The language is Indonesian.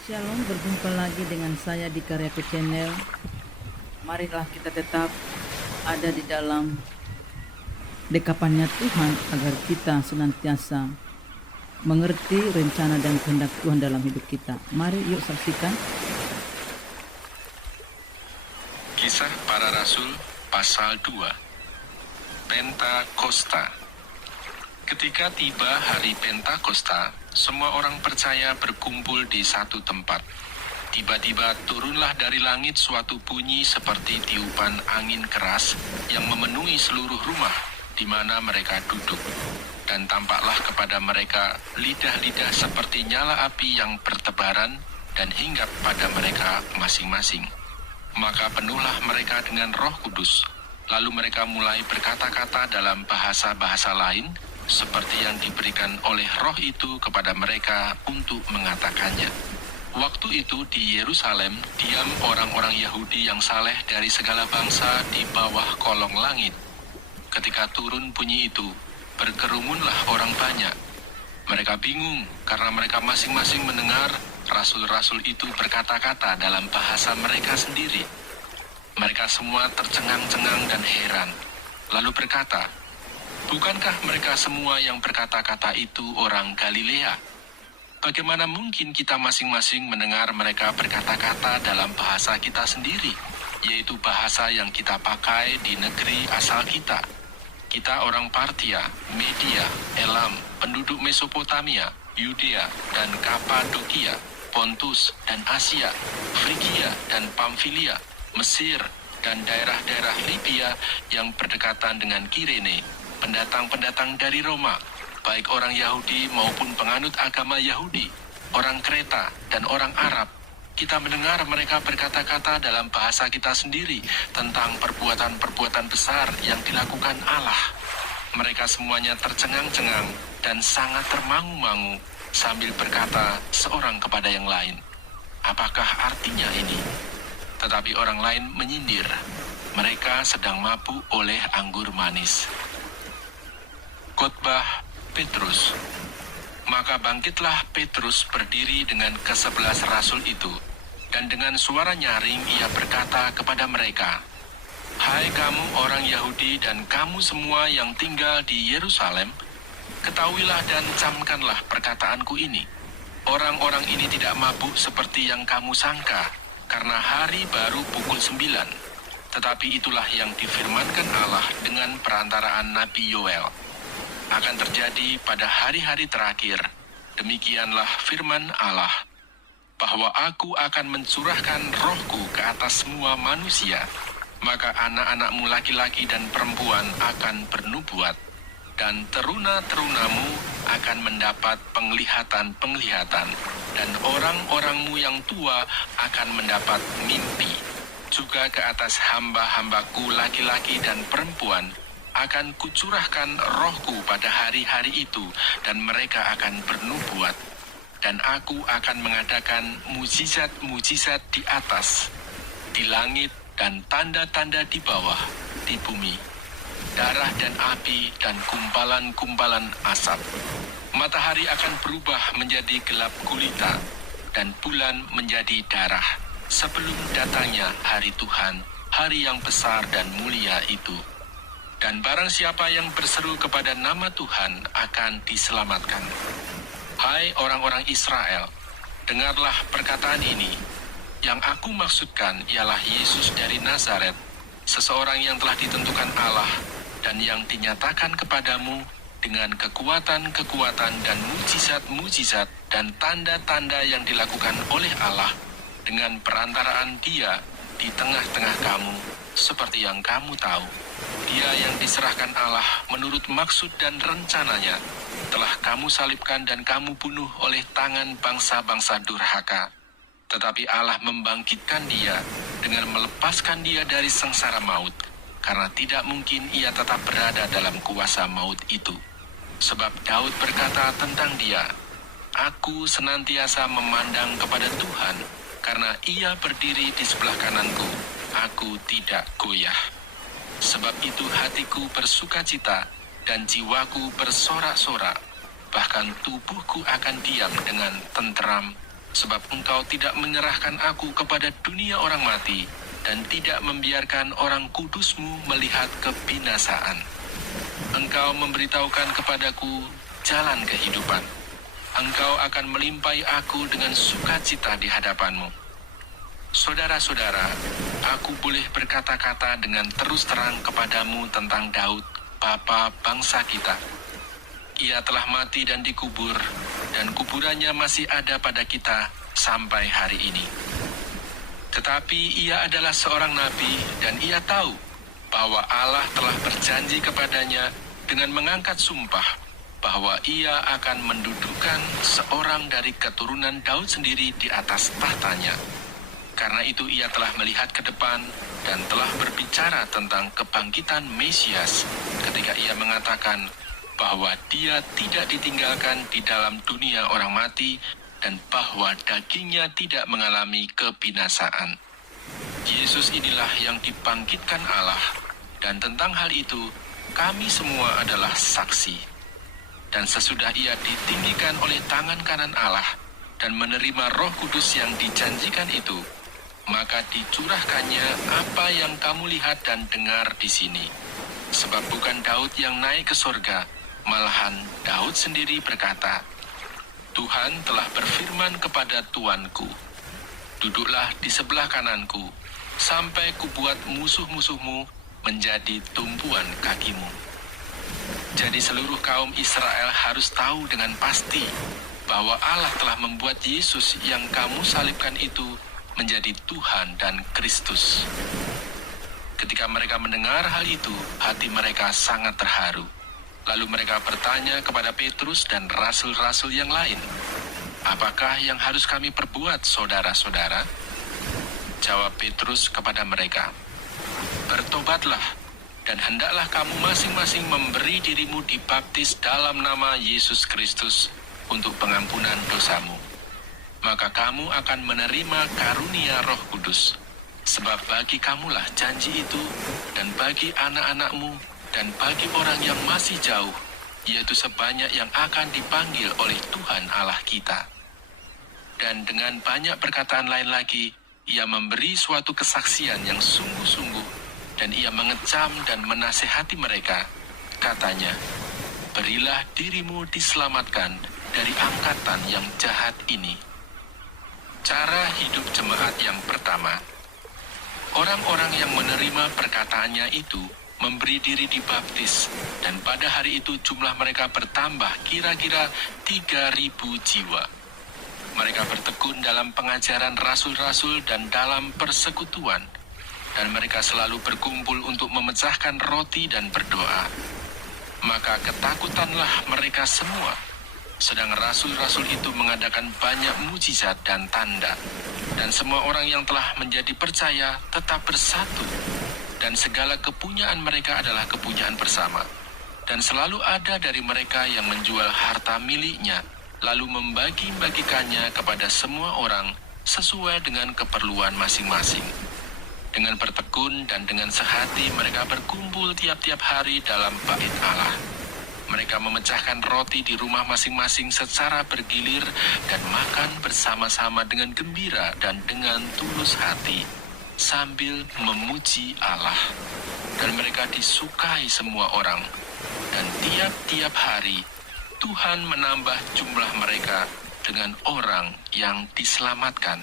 Shalom, berjumpa lagi dengan saya di Karyaku Channel. Marilah kita tetap ada di dalam dekapannya Tuhan agar kita senantiasa mengerti rencana dan kehendak Tuhan dalam hidup kita. Mari yuk saksikan. Kisah Para Rasul pasal 2. Pentakosta. Ketika tiba hari Pentakosta, semua orang percaya berkumpul di satu tempat. Tiba-tiba turunlah dari langit suatu bunyi seperti tiupan angin keras yang memenuhi seluruh rumah di mana mereka duduk. Dan tampaklah kepada mereka lidah-lidah seperti nyala api yang bertebaran dan hinggap pada mereka masing-masing. Maka penuhlah mereka dengan Roh Kudus. Lalu mereka mulai berkata-kata dalam bahasa-bahasa lain, seperti yang diberikan oleh Roh itu kepada mereka untuk mengatakannya. Waktu itu di Yerusalem diam orang-orang Yahudi yang saleh dari segala bangsa di bawah kolong langit. Ketika turun bunyi itu, berkerumunlah orang banyak. Mereka bingung karena mereka masing-masing mendengar rasul-rasul itu berkata-kata dalam bahasa mereka sendiri. Mereka semua tercengang-cengang dan heran, lalu berkata, "Bukankah mereka semua yang berkata-kata itu orang Galilea? Bagaimana mungkin kita masing-masing mendengar mereka berkata-kata dalam bahasa kita sendiri, yaitu bahasa yang kita pakai di negeri asal kita? Kita orang Partia, Media, Elam, penduduk Mesopotamia, Yudea dan Kapadokia, Pontus dan Asia, Frigia dan Pamfilia, Mesir dan daerah-daerah Libya yang berdekatan dengan Kirene, pendatang-pendatang dari Roma, baik orang Yahudi maupun penganut agama Yahudi, orang Kreta dan orang Arab. Kita mendengar mereka berkata-kata dalam bahasa kita sendiri tentang perbuatan-perbuatan besar yang dilakukan Allah." Mereka semuanya tercengang-cengang dan sangat termangu-mangu sambil berkata seorang kepada yang lain, "Apakah artinya ini?" Tetapi orang lain menyindir, "Mereka sedang mabuk oleh anggur manis." Khotbah Petrus. Maka bangkitlah Petrus berdiri dengan ke-11 rasul itu, dan dengan suara nyaring ia berkata kepada mereka, "Hai kamu orang Yahudi dan kamu semua yang tinggal di Yerusalem, ketahuilah dan camkanlah perkataanku ini. Orang-orang ini tidak mabuk seperti yang kamu sangka, karena hari baru pukul 9. Tetapi itulah yang difirmankan Allah dengan perantaraan Nabi Yoel. Akan terjadi pada hari-hari terakhir, demikianlah firman Allah, bahwa aku akan mencurahkan rohku ke atas semua manusia. Maka anak-anakmu laki-laki dan perempuan akan bernubuat, dan teruna-terunamu akan mendapat penglihatan-penglihatan, dan orang-orangmu yang tua akan mendapat mimpi. Juga ke atas hamba-hambaku laki-laki dan perempuan akan kucurahkan rohku pada hari-hari itu, dan mereka akan bernubuat. Dan aku akan mengadakan mujizat-mujizat di atas, di langit, dan tanda-tanda di bawah, di bumi, darah dan api dan kumpalan-kumpalan asap. Matahari akan berubah menjadi gelap gulita, dan bulan menjadi darah, sebelum datangnya hari Tuhan, hari yang besar dan mulia itu. Dan barang siapa yang berseru kepada nama Tuhan akan diselamatkan. Hai orang-orang Israel, dengarlah perkataan ini. Yang aku maksudkan ialah Yesus dari Nazaret, seseorang yang telah ditentukan Allah dan yang dinyatakan kepadamu dengan kekuatan-kekuatan dan mujizat-mujizat dan tanda-tanda yang dilakukan oleh Allah dengan perantaraan Dia di tengah-tengah kamu, seperti yang kamu tahu. Dia yang diserahkan Allah menurut maksud dan rencananya telah kamu salibkan dan kamu bunuh oleh tangan bangsa-bangsa durhaka. Tetapi Allah membangkitkan dia dengan melepaskan dia dari sengsara maut, karena tidak mungkin ia tetap berada dalam kuasa maut itu. Sebab Daud berkata tentang dia, "Aku senantiasa memandang kepada Tuhan, karena ia berdiri di sebelah kananku, aku tidak goyah. Sebab itu hatiku bersukacita dan jiwaku bersorak-sorak, bahkan tubuhku akan diam dengan tenteram, sebab Engkau tidak menyerahkan aku kepada dunia orang mati, dan tidak membiarkan orang kudus-Mu melihat kebinasaan. Engkau memberitahukan kepadaku jalan kehidupan. Engkau akan melimpahi aku dengan sukacita di hadapan-Mu. Saudara-saudara, aku boleh berkata-kata dengan terus terang kepadamu tentang Daud, bapa bangsa kita. Ia telah mati dan dikubur, dan kuburannya masih ada pada kita sampai hari ini. Tetapi ia adalah seorang nabi, dan ia tahu bahwa Allah telah berjanji kepadanya dengan mengangkat sumpah bahwa ia akan mendudukan seorang dari keturunan Daud sendiri di atas tahtanya. Karena itu ia telah melihat ke depan dan telah berbicara tentang kebangkitan Mesias ketika ia mengatakan bahwa dia tidak ditinggalkan di dalam dunia orang mati dan bahwa dagingnya tidak mengalami kebinasaan. Yesus inilah yang dibangkitkan Allah, dan tentang hal itu kami semua adalah saksi. Dan sesudah ia ditinggikan oleh tangan kanan Allah dan menerima Roh Kudus yang dijanjikan itu, maka dicurahkannya apa yang kamu lihat dan dengar di sini. Sebab bukan Daud yang naik ke sorga, malahan Daud sendiri berkata, Tuhan telah berfirman kepada Tuanku, duduklah di sebelah kananku, sampai kubuat musuh-musuhmu menjadi tumpuan kakimu. Jadi seluruh kaum Israel harus tahu dengan pasti bahwa Allah telah membuat Yesus yang kamu salibkan itu menjadi Tuhan dan Kristus. Ketika mereka mendengar hal itu, hati mereka sangat terharu. Lalu mereka bertanya kepada Petrus dan rasul-rasul yang lain, apakah yang harus kami perbuat, saudara-saudara? Jawab Petrus kepada mereka, bertobatlah, dan hendaklah kamu masing-masing memberi dirimu dibaptis dalam nama Yesus Kristus untuk pengampunan dosamu. Maka kamu akan menerima karunia Roh Kudus. Sebab bagi kamulah janji itu, dan bagi anak-anakmu, dan bagi orang yang masih jauh, yaitu sebanyak yang akan dipanggil oleh Tuhan Allah kita. Dan dengan banyak perkataan lain lagi, ia memberi suatu kesaksian yang sungguh-sungguh, dan ia mengecam dan menasehati mereka. Katanya, berilah dirimu diselamatkan dari angkatan yang jahat ini. Cara hidup jemaat yang pertama. Orang-orang yang menerima perkataannya itu memberi diri dibaptis, dan pada hari itu jumlah mereka bertambah kira-kira 3.000 jiwa. Mereka bertekun dalam pengajaran rasul-rasul dan dalam persekutuan, dan mereka selalu berkumpul untuk memecahkan roti dan berdoa. Maka ketakutanlah mereka semua, sedang rasul-rasul itu mengadakan banyak mujizat dan tanda, dan semua orang yang telah menjadi percaya tetap bersatu, dan segala kepunyaan mereka adalah kepunyaan bersama. Dan selalu ada dari mereka yang menjual harta miliknya, lalu membagi-bagikannya kepada semua orang sesuai dengan keperluan masing-masing. Dengan bertekun dan dengan sehati mereka berkumpul tiap-tiap hari dalam bait Allah. Mereka memecahkan roti di rumah masing-masing secara bergilir dan makan bersama-sama dengan gembira dan dengan tulus hati, sambil memuji Allah. Dan mereka disukai semua orang. Dan tiap-tiap hari Tuhan menambah jumlah mereka dengan orang yang diselamatkan.